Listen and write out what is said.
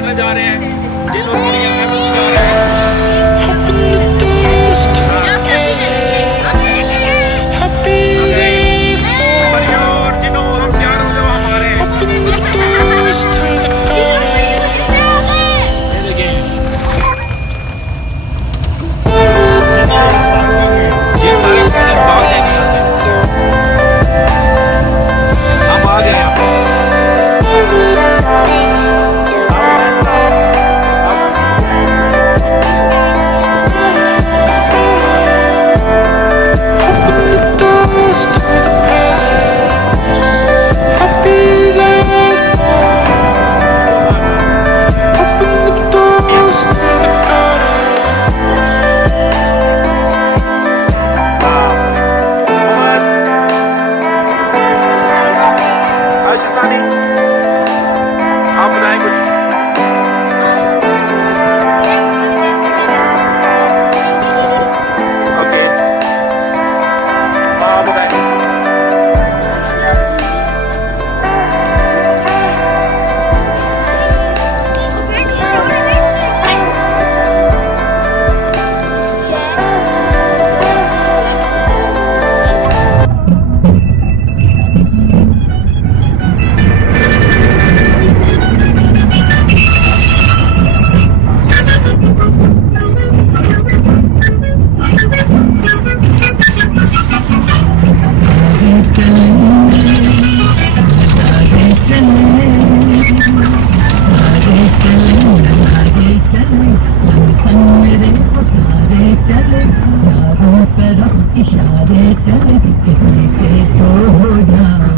देखने जा रहे हैं जिन और कुड़ियां हैं वो जा रहे हैं और जिन्हों हम प्यार में हमारे ये सारे कॉलेज भाग देंगे हम आ गए यहाँ आप बताएं कुछ ओके आप बताएं इशारे चले किसी के तो हो जा